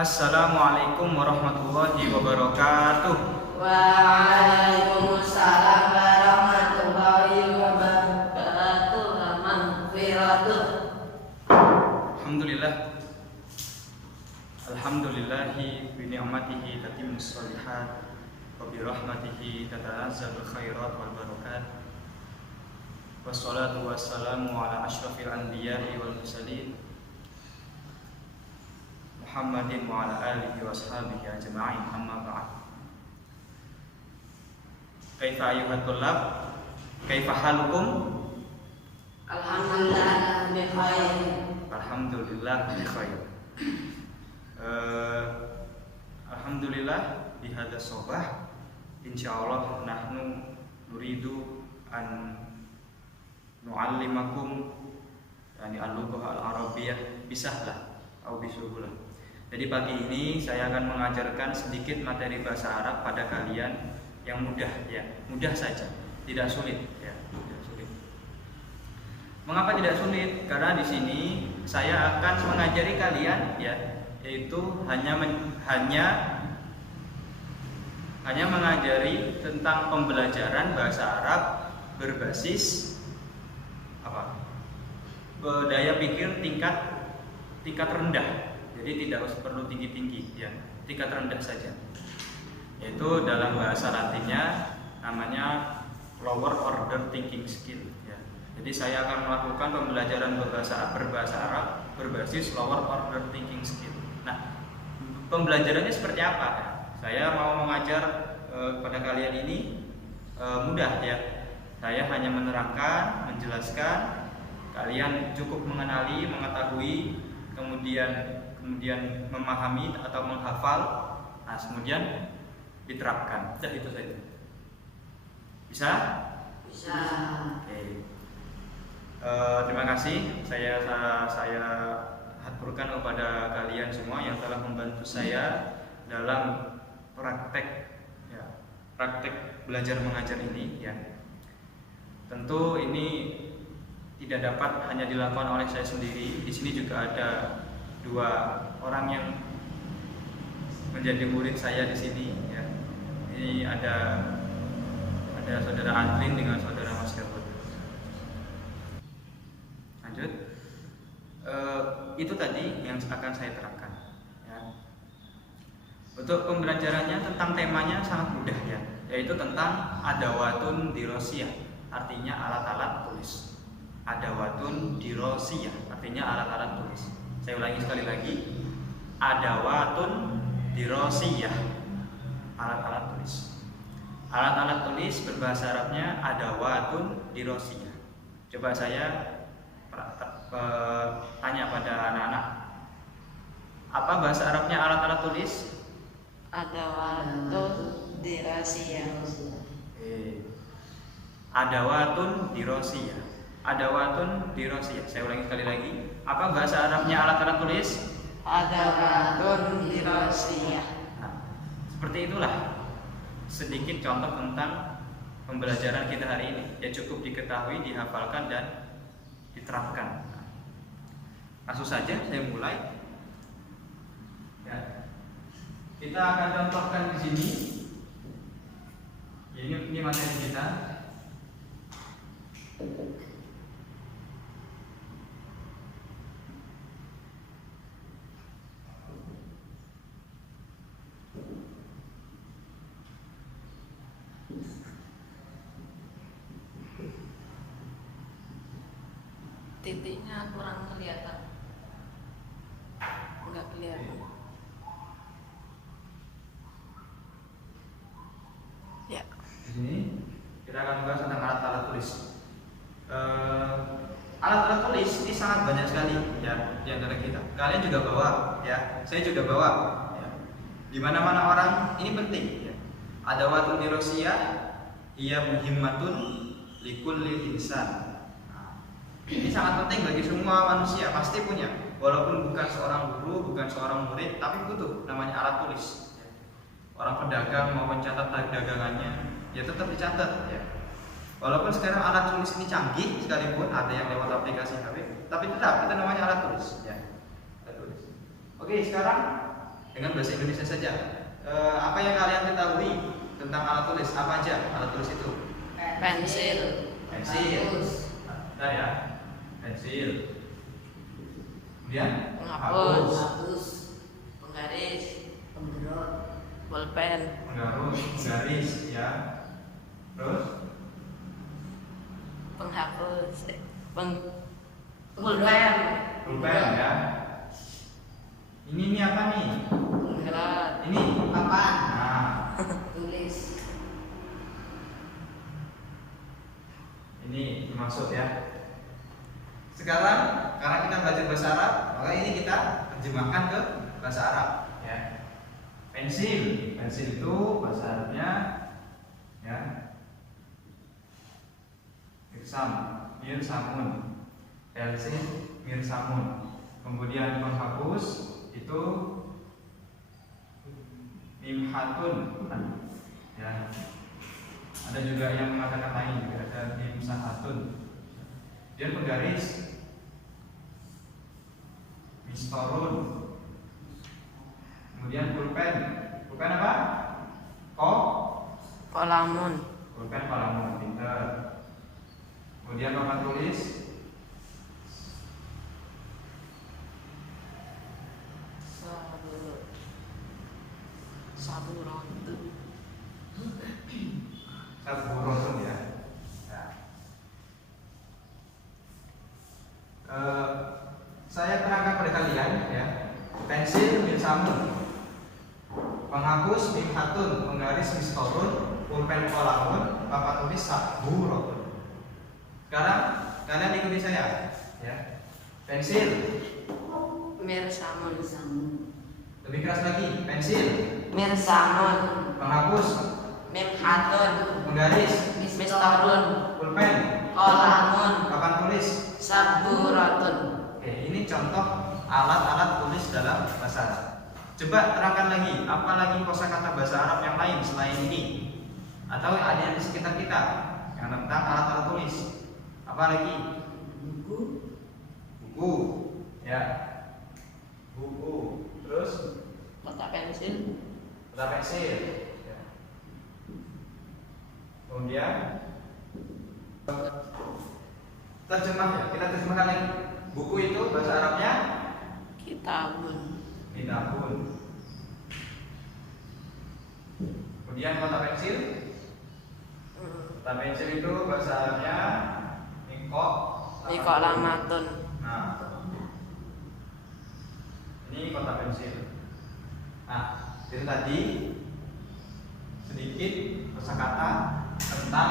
Assalamualaikum warahmatullahi wabarakatuh. Waalaikumsalam warahmatullahi wabarakatuh. Maghfiratuh. Alhamdulillah. Alhamdulillahi bi ni'matihi tatimmus shalihat wa bi rahmatihi tatanazzalul khairat wal barakat. Wassalatu wassalamu ala asyrafil anbiya'i wal mursalin Muhammadin wa ala alihi wa ashabihi ajma'in, amma ba'd. Kaifa ayyuhat thullab? Kaifa halukum? Alhamdulillah bi khair. Alhamdulillah bi khair. Alhamdulillah di hadza sobah insyaallah nahnu nuridu an nu'allimakum yani al-lughah al-arabiyyah bisahlah atau bisuhulah. Jadi pagi ini saya akan mengajarkan sedikit materi bahasa Arab pada kalian yang mudah ya, mudah saja, tidak sulit ya, tidak sulit. Mengapa tidak sulit? Karena di sini saya akan mengajari kalian ya, yaitu hanya mengajari tentang pembelajaran bahasa Arab berbasis apa? Daya pikir tingkat rendah. Jadi tidak perlu tinggi-tinggi ya, tingkat rendah saja. Yaitu dalam bahasa Latinnya namanya lower order thinking skill ya. Jadi saya akan melakukan pembelajaran berbahasa Arab berbasis lower order thinking skill. Nah, pembelajarannya seperti apa? Saya mau mengajar kepada kalian ini mudah ya. Saya hanya menerangkan, menjelaskan, kalian cukup mengenali, mengetahui, kemudian memahami atau menghafal, nah kemudian diterapkan. Sudah itu saja. Bisa? Bisa. Oke. Terima kasih. Saya haturkan kepada kalian semua yang telah membantu saya dalam praktek belajar mengajar ini ya. Tentu ini tidak dapat hanya dilakukan oleh saya sendiri. Di sini juga ada dua orang yang menjadi murid saya di sini ya. Ini ada saudara Adlin dengan saudara Mas Gabut. Lanjut. Itu tadi yang akan saya terangkan ya. Untuk pembelajarannya tentang temanya sangat mudah ya, yaitu tentang adawatun dirosiyah, artinya alat-alat tulis. Adawatun dirosiyah artinya alat-alat tulis. Saya ulangi sekali lagi. Adawatun dirosiyah, alat-alat tulis. Alat-alat tulis berbahasa Arabnya adawatun dirosiyah. Coba saya tanya pada anak-anak, apa bahasa Arabnya alat-alat tulis? Adawatun dirasiyah. Adawatun dirosiyah. Adawatun dirosiyah. Saya ulangi sekali lagi. Apa bahasa Arabnya alat-alat tulis? Adawatun dirasiyah. Nah, seperti itulah sedikit contoh tentang pembelajaran kita hari ini. Ya cukup diketahui, dihafalkan dan diterapkan. Langsung saja saya mulai. Ya. Kita akan contohkan di sini. Ya, ini materi kita. Titiknya kurang kelihatan. Enggak kelihatan. Ya. Di sini kita akan membahas tentang alat-alat tulis. Alat-alat tulis ini sangat banyak sekali ya di antara kita. Kalian juga bawa ya, saya juga bawa. Ya. Di mana-mana orang ini penting. Ya. Adawatun dirosiyah, ia muhimmatun likulli insan. Ini sangat penting bagi semua manusia, pasti punya. Walaupun bukan seorang guru, bukan seorang murid, tapi butuh namanya alat tulis. Orang pedagang mau mencatat dagangannya, ya tetap dicatat ya. Walaupun sekarang alat tulis ini canggih sekalipun, ada yang lewat aplikasi HP, tapi tetap itu namanya alat tulis ya. Alat tulis. Oke, sekarang dengan bahasa Indonesia saja. Apa yang kalian ketahui tentang alat tulis? Apa aja alat tulis itu? Pensil. Pensil. Bentar ya. Pensil. Kemudian Penghapus. Penggaris. Pulpen. Penggaris ya. Terus Penghapus. Pulpen. pulpen ya. Ini apa nih? Penggerak. Ini Papan. nah, Tulis. ini dimaksud ya. Sekarang karena kita belajar bahasa Arab, maka ini kita terjemahkan ke bahasa Arab ya. Pensil, pensil itu bahasa Arabnya ya. Mirsamun. Pensil mirsamun. Kemudian penghapus itu mimhatun ya. Ada juga yang mengatakan lain, juga ada mimsahatun. Dia penggaris mistorun. Kemudian pulpen. Pulpen apa? Kolamun. Pulpen kolamun, pinter. Kemudian papan tulis Saburotu. saburotun ya. Saya terangkan pada kalian ya. Pensil mirsamun, penghapus mimhatun, penggaris mistorun, pulpen kolamun, papan tulis saburotun. Sekarang kalian ikuti saya ya. Pensil Mirsamun. lebih keras lagi. Pensil, Mirsamun. penghapus, Mimhatun. penggaris, Mistorun. pulpen, Kolamun. papan tulis. Saburatun. Oke, ini contoh alat-alat tulis dalam bahasa Arab. Coba terangkan lagi, apa lagi kosakata bahasa Arab yang lain selain ini? Atau ada yang di sekitar kita yang tentang alat-alat tulis? Apa lagi? Buku, ya. Buku. Terus Peta pensil. peta pensil. Ya. Kemudian terjemah ya, kita terjemahkan lagi. Buku itu bahasa Arabnya Kitabun. kitabun. Kemudian peta pensil. Peta pensil itu bahasa Arabnya Mikolamatun. Nah, ini kota pensil. Nah, itu tadi sedikit kosakata tentang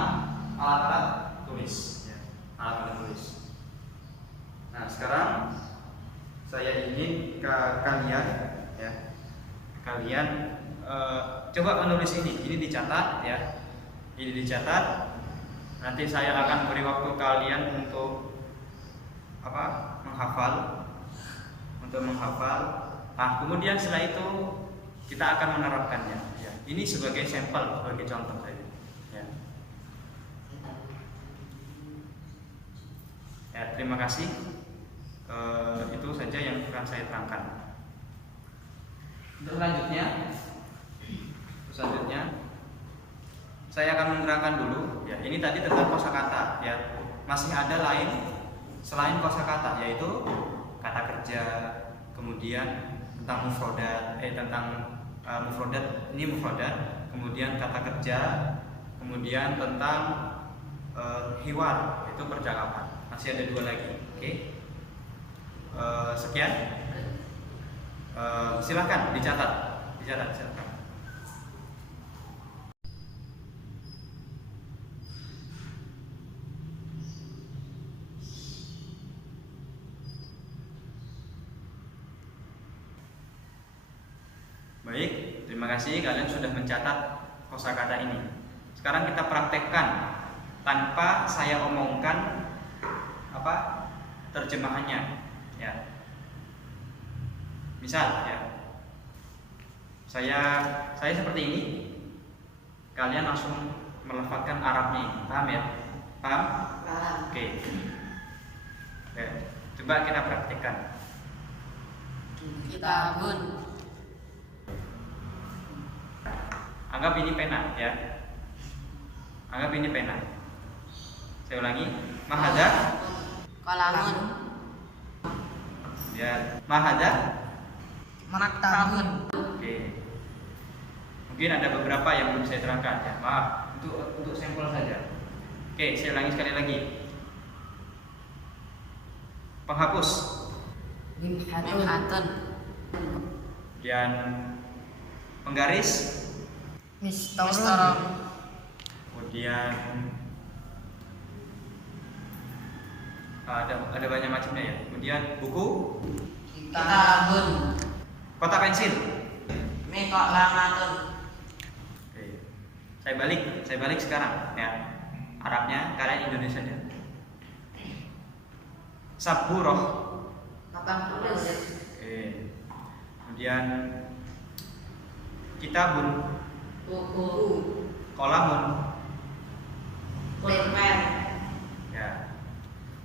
alat-alat tulis. Ya, alat-alat tulis. Nah, sekarang saya ingin ke kalian, ya, kalian coba menulis ini. Ini dicatat, ya. Ini dicatat. Nanti saya akan beri waktu kalian untuk menghafal, Nah, kemudian setelah itu kita akan menerapkannya. Ya. Ini sebagai sampel, sebagai contoh saja. Ya. Ya, terima kasih. Itu saja yang akan saya terangkan. Untuk selanjutnya, saya akan menerangkan dulu. Ya, ini tadi tentang kosakata. Ya, masih ada lain selain kosakata, yaitu kata kerja, kemudian tentang mufrodat, mufrodat, ini mufrodat, kemudian kata kerja, kemudian tentang hiwar, itu percakapan. Masih ada 2 lagi. Oke. Sekian. Silakan dicatat. Silakan. Baik, terima kasih kalian sudah mencatat kosakata ini. Sekarang kita praktekkan tanpa saya omongkan terjemahannya, ya. Misal, ya, saya seperti ini, kalian langsung melafalkan Arabnya, paham ya? Paham? Oke. Coba kita praktekkan. Kitabun. Anggap ini pena ya. Anggap ini pena. Saya ulangi. Mahada. Kolamun. Ya. Mahada. Maktabun. Oke. Mungkin ada beberapa yang belum saya terangkan ya. Maaf. Untuk sampel saja. Oke, saya ulangi sekali lagi. Penghapus. Mimhatun. Dan penggaris. Mistoron. Kemudian ada banyak macamnya ya. Kemudian buku. Kitabun. Kotak pensil. Mikolamatun. Oke. Saya balik sekarang ya. Arabnya kalian Indonesia ya. Saburoh. Papan tulis. Oke. Kemudian kitabun. Buku. Kolamun. Pulpen. Ya.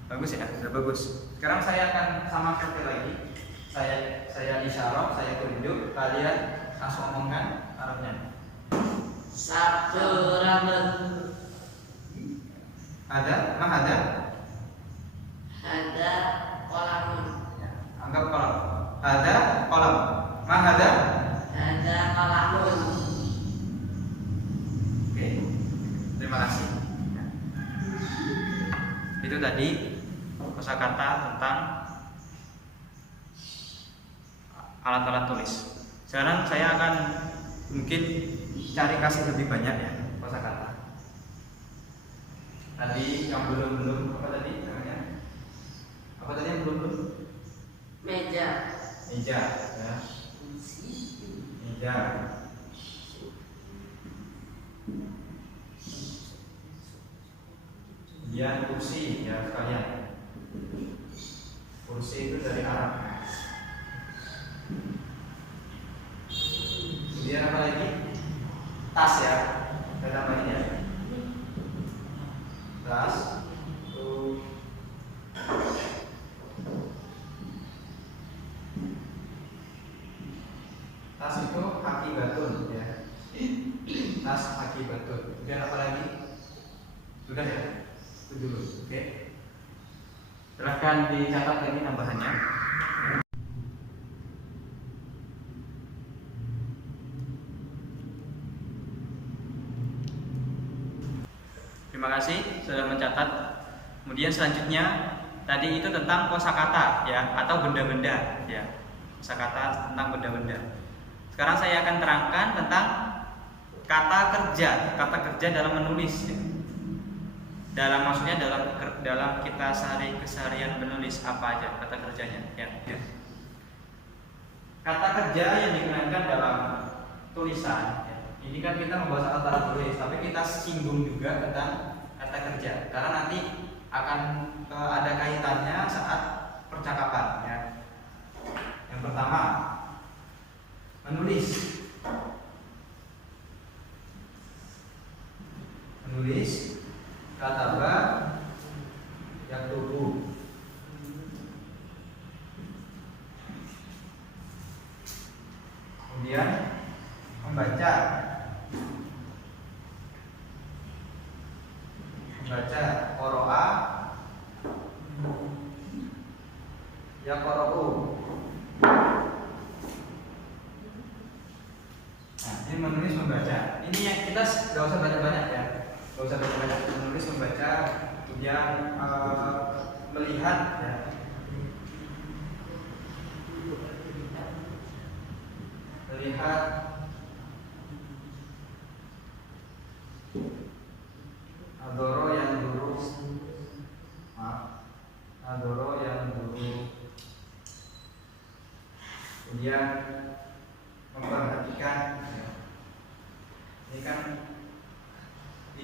Bagus ya, sudah bagus. Sekarang saya akan samakan lagi. Saya isyarat, saya tunjuk, kalian langsung omongkan Arabnya. Saburatun. Ada, ada. Ada kolamun. Ya, anggap kolam. Ada kolam. Ada. Ada kolamun. Oke. Terima kasih. Ya. Itu tadi kosakata tentang alat-alat tulis. Sekarang saya akan mungkin cari kasih lebih banyak ya kosakata. Tadi yang belum apa tadi namanya? Apa tadi yang belum? Meja. Meja ya. Meja. Kemudian kursi ya sekalian. Kursi itu dari Arab. Kemudian apa lagi? Tas ya. Kita tambahin ya. Tas. Tas itu akibatun ya. Tas akibatun. Kemudian apa lagi? Sudah ya? Itu dulu. Oke. Silahkan dicatat lagi tambahannya. Terima kasih sudah mencatat. Kemudian selanjutnya tadi itu tentang kosakata ya atau benda-benda ya. Kosakata tentang benda-benda. Sekarang saya akan terangkan tentang kata kerja dalam menulis ya. Maksudnya dalam kita keseharian menulis apa aja kata kerjanya ya. Kata kerja yang digunakan dalam tulisan ya. Ini kan kita membahas alat tulis, tapi kita singgung juga tentang kata kerja karena nanti akan ada kaitannya saat percakapan ya. Yang pertama menulis. Kataba yaktubu. Kemudian membaca qoro'a yaqra'u. Nah, ini menulis membaca. Ini yang kita gak usah banyak-banyak ya. Gak usah banyak-banyak menulis membaca, kemudian melihat ya. Melihat adoro yang dulu, kemudian memperhatikan ya.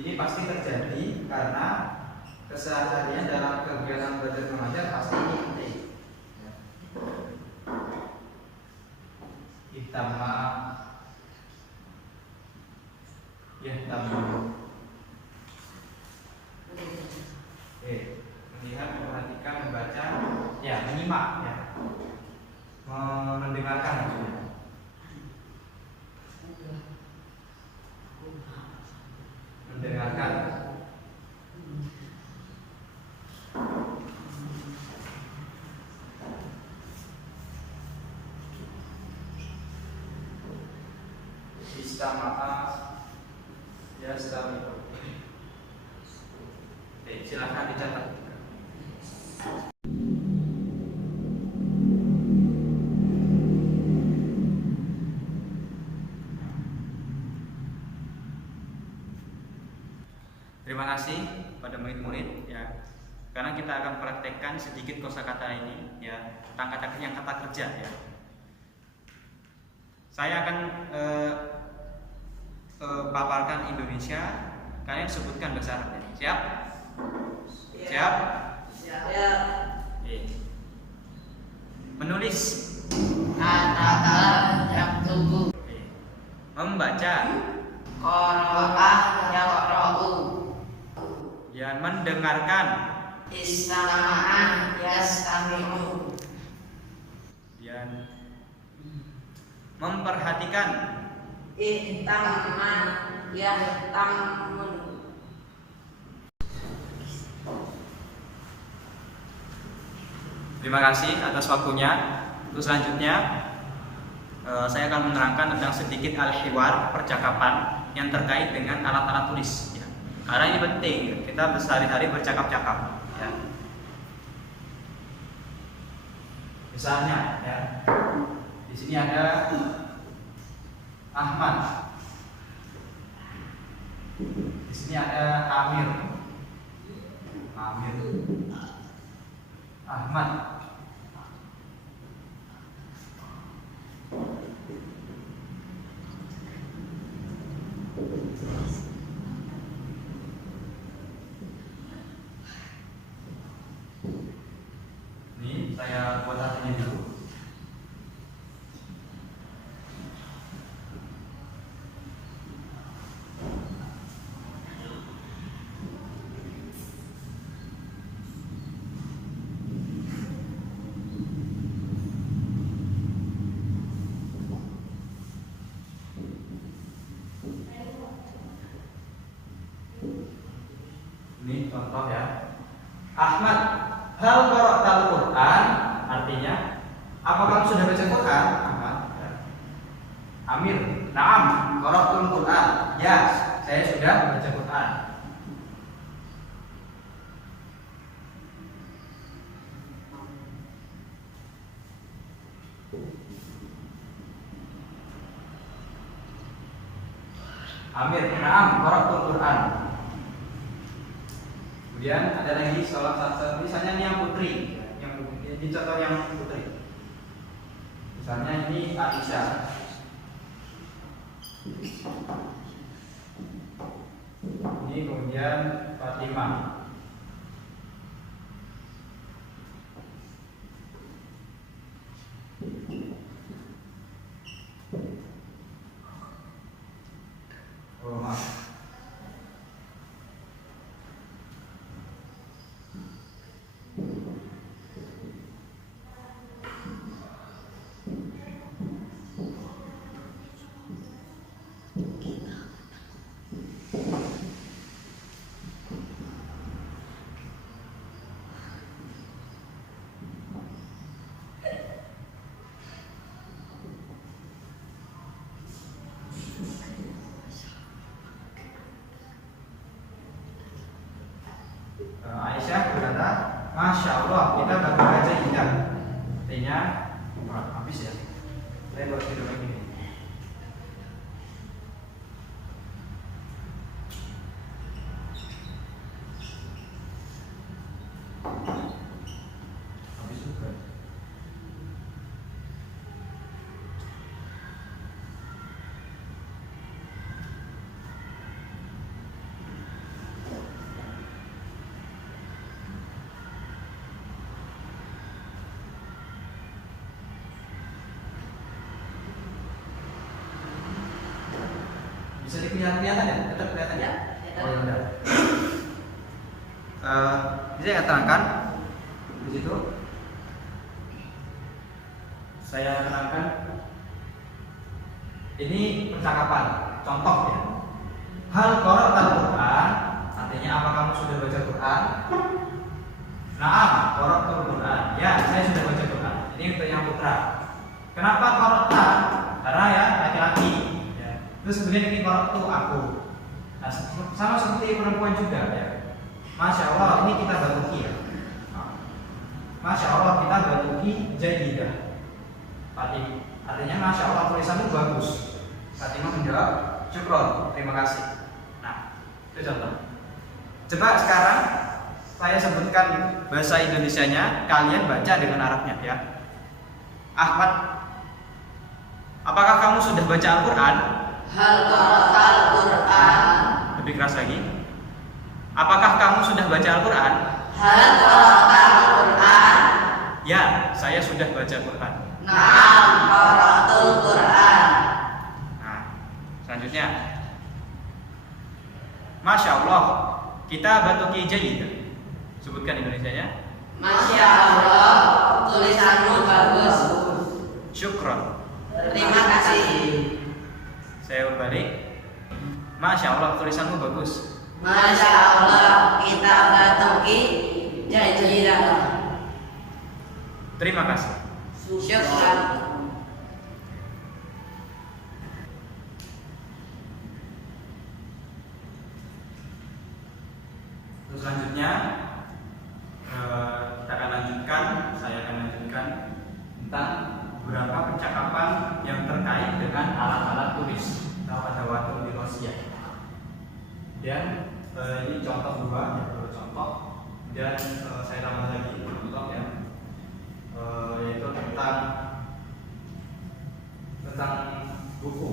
Ini pasti terjadi karena keseharian dalam kegiatan belajar mengajar pasti ini penting ya. Itama melihat, memperhatikan, membaca ya, menyimak ya, mendengarkan maksudnya. Istama'a yastami'u. Oke, silakan dicatat. Terima kasih pada murid-murid ya. Karena kita akan praktekkan sedikit kosakata ini ya, tentang kata yang kata kerja ya. Saya akan paparkan Indonesia, kalian sebutkan bahasa Arabnya. Siap? Siap? Siap. Oke. Menulis. Kata yaktubu. Oke. Membaca. Qara'a yaqra'u. Ya, mendengarkan. Istama'a yastami'u. Ya, memperhatikan. Ihtamma yahtammun. Terima kasih atas waktunya. Untuk selanjutnya saya akan menerangkan tentang sedikit al-hiwar, percakapan yang terkait dengan alat-alat tulis ya. Karena ini penting, kita sehari-hari bercakap-cakap ya. Misalnya ya, di sini ada Ahmad, di sini ada Amir, Ahmad. Ini saya buat artinya dulu. Ini contoh ya. Ahmad, hal qara'tal Quran, artinya apa kamu sudah baca Quran? Ahmad. Ya. Amir, na'am, qara'tul Quran. Ya, saya sudah baca Quran. Amir, na'am, qara'tul Quran. Kemudian ada lagi salah satu, misalnya ini yang putri, yang ini contoh yang putri. Misalnya ini Aisyah. Ini kemudian Fatimah. Oh, maaf. Aisyah berkata, Masya Allah, kita baru baca indah. Artinya, habis ya. Saya buat video lagi. Habis juga. Bisa kelihatan ya? Tetap kelihatan ya? Oh ya udah. Bisa saya terangkan di situ. Saya terangkan ini percakapan, contoh ya. Hal qara'tal Quran, artinya apa kamu sudah baca Quran? Na'am, qara'tul Quran. Ya, saya sudah baca Quran. Ini untuk yang putra. Kenapa qara'ta? Karena ya laki-laki. Terus Terus kemudian ini qara'tu aku. Nah, sama seperti perempuan juga ya. Masya Allah, ini kita batuki ya. Masya Allah, kita batuki jayidah. Artinya Masya Allah, tulisanmu bagus. Fatimah menjawab, syukron, terima kasih. Nah, itu contoh. Coba sekarang saya sebutkan bahasa Indonesianya, kalian baca dengan Arabnya ya. Ahmad, apakah kamu sudah baca Al-Quran? Hal qara'tal Qur'an. Lebih keras lagi. Apakah kamu sudah baca Al-Quran? Hal qara'tal Qur'an. Ya, saya sudah baca Quran. Na'am qara'tul Qur'an. Nah, selanjutnya, Masya Allah, kita batuki jayidah. Sebutkan Indonesianya. Masya Allah, tulisanmu bagus. Syukron. Terima kasih. Saya berbalik. Masya Allah, tulisanmu bagus. Masya Allah, kita batuki jayidah. Terima kasih. Syukran. Terus selanjutnya kita akan lanjutkan. Saya akan lanjutkan tentang beberapa percakapan yang terkait dengan alat-alat tulis atau adawatul dirosiyah. Dan ini contoh dua, ya beberapa contoh. Dan saya tambah lagi contoh ya, yaitu tentang buku.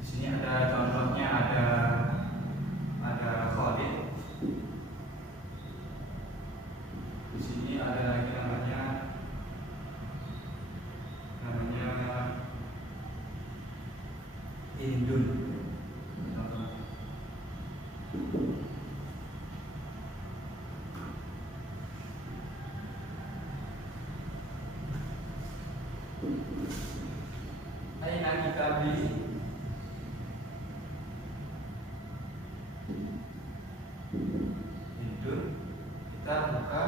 Di sini ada contohnya, ada Khalid. Di sini ada lagi namanya Indun. Aina kitabi. Indun. Kita buka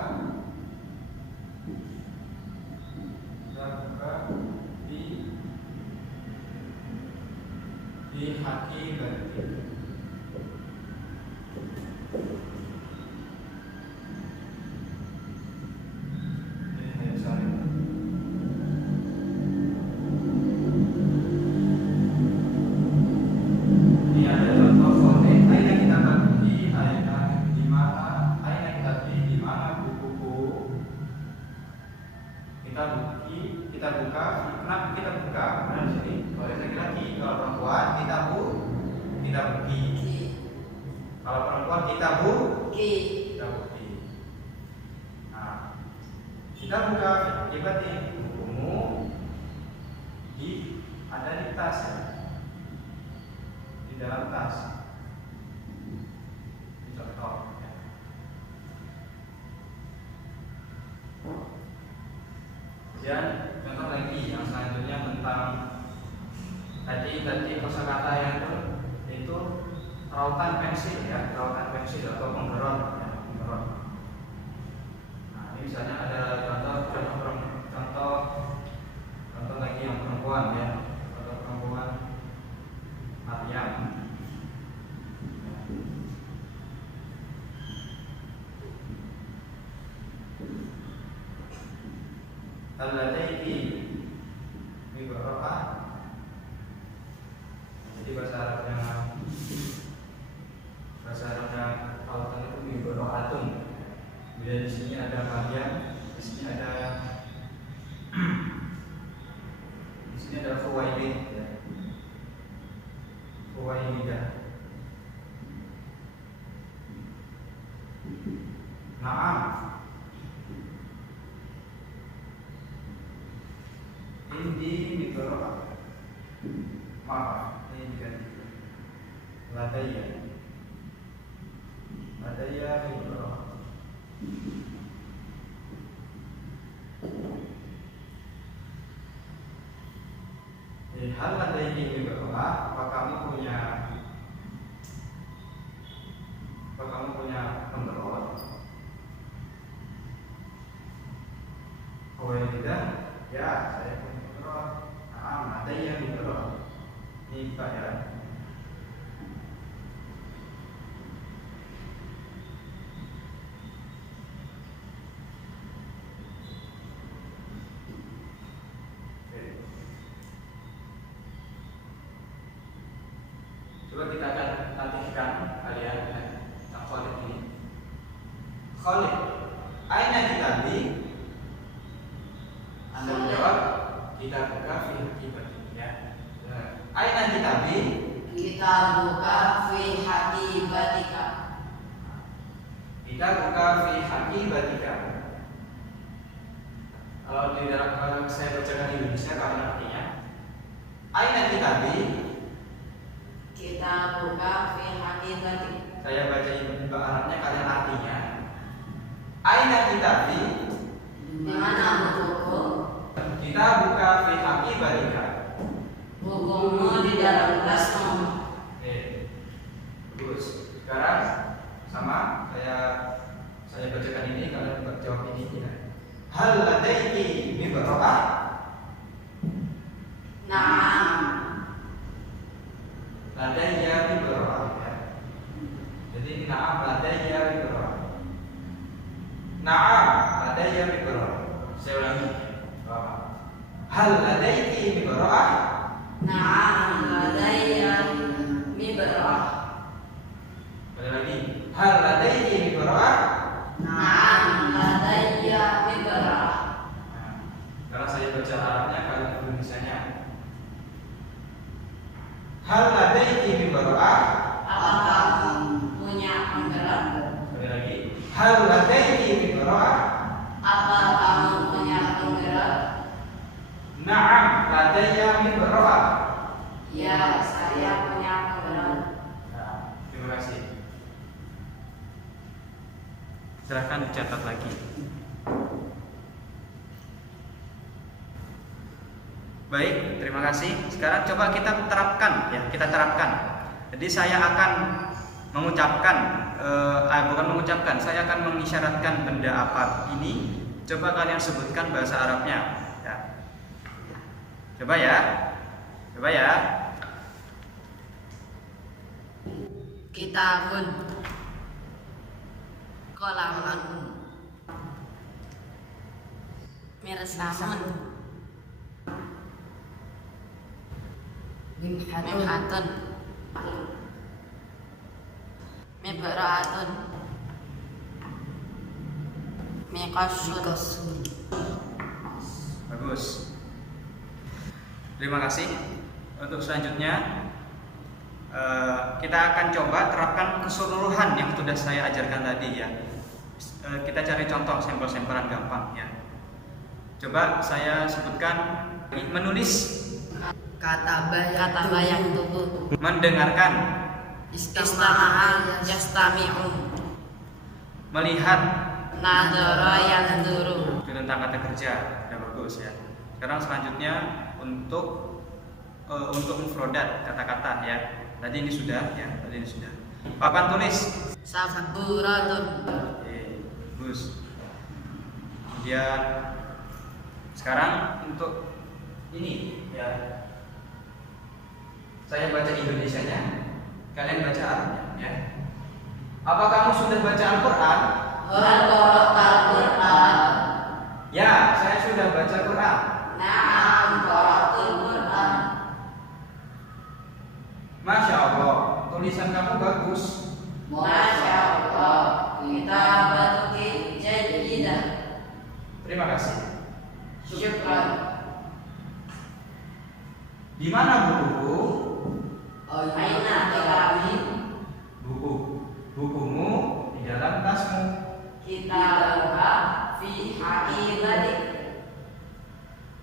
di hakikati. Kita buka, kenapa kita buka? Karena di sini kalau laki-laki, kalau perempuan kita buki. Kalau perempuan kita buki. Nah, kita buka berarti bukumu ada di tas ya, di dalam tas. Ini contoh. Dan contoh lagi yang selanjutnya tentang tadi kosakata yang itu rautan pensil ya, rautan pensil atau pemberon ya, pemberon. Nah, ini misalnya ada contoh lagi yang perempuan ya, contoh perempuan Maryam. Alladaiki Mibarokah. Jadi bahasa Arabnya pautan itu Mibarokatun. Bila di sini ada Maryam, di sini ada Khuwailid ya. Khuwailidah. Naam. Indi Mibarokah. Maaf, ini diganti. Ladaya Mibarokah. Hal ladaihi Mibarokah. Apa kamu punya pemberot? Oh ya tidak? Ya, saya punya pemberot. Ladaiya Mibarokah. IPA ya. Coba kita akan latihkan kalian tentang Khalid ini. Khalid, aina kitabi? Anda menjawab, kita buka fi hakibati ya. Aina kitabi? Kita buka fi hakibatika. Kita buka fi hakibatika. Kalau di dalam saya bacakan Indonesia, kalian artinya aina kitabi? Kita buka fi hakibatika. Saya bacain Arabnya, kalian artinya aina kitabi? Di mana bukuku? Kita buka fi hakibatika. Bukumu di dalam tasmu. Bagus. Sekarang sama saya bacakan ini, kalian jawab ini ya. Hal ladaiki mibra'ah? Naam. Ladaiya mibra'ah ya. Jadi na'am ladaiya mibra'ah. Na'am ladaiya mibra'ah. Saya ulangi. Hal ladaiki mibra'ah? Naam ladayya mibra'ah. Sekali lagi. Hal ladaiki mibra'ah? Naam ladayya mibra'ah. Karena saya baca Arabnya, kalian Indonesianya. Hal ladaiki mibra'ah? Apakah kamu punya penggerak? Sekali lagi. Hal ladaiki mibra'ah? Apa kamu punya penggerak? Na'am ladayya mibra'ah. Ya, saya punya penggerak. Nah, terima kasih. Silahkan dicatat lagi. Baik, terima kasih. Sekarang coba kita terapkan ya, kita terapkan. Jadi saya akan mengucapkan, saya akan mengisyaratkan benda apa ini. Coba kalian sebutkan bahasa Arabnya. Ya. Coba ya, coba ya. Kitabun. Kolamun. Mirsamun. Mimhatun. Mibra'atun. Miqasun. Bagus. Terima kasih. Untuk selanjutnya kita akan coba terapkan keseluruhan yang sudah saya ajarkan tadi ya. Kita cari contoh sampel-sampelan gampang ya. Coba saya sebutkan menulis, Kata yang tutup. mendengarkan, Istama'a yastami'u. melihat, Nadara yanzuru. itu tentang kata kerja. Sudah bagus ya. Sekarang selanjutnya untuk mufrodat, kata-kata ya. Tadi ini sudah ya, tadi ini sudah. Papan tulis. Saburatun. Bagus. Kemudian sekarang untuk ini ya. Saya baca Indonesianya, kalian baca Arabnya ya. Apa kamu sudah baca Al-Qur'an? Hal qara'tal Qur'an. Ya, saya sudah baca Quran. Na'am qara'tul Qur'an. Masya Allah, tulisan kamu bagus. Masya Allah. Kitabatuki jayyidah. Terima kasih. Syukran. Di mana bukuku? Aina kitabi. Bukumu di dalam tasmu. Kitabuka fi haqibatik.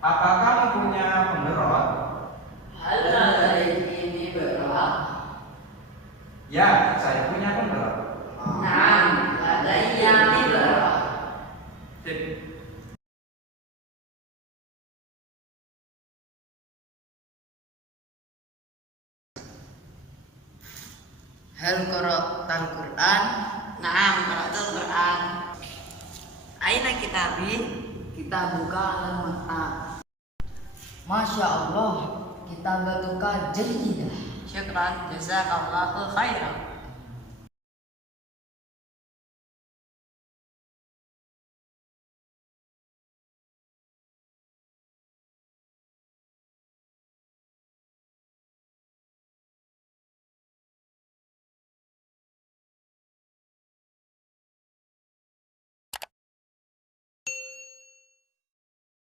Apa kamu punya pemberot? Hal ladaiki mibra'ah. Ya, saya punya pemberot. Na'am ladayya mibra'ah. Sip. Hal qara'tal Qur'an? Na'am qara'tul Qur'an. Aina kitabi? Kita buka al-maktab. Masya Allah, kita batuka jayyidah. Syukran, jazakallahu khairan.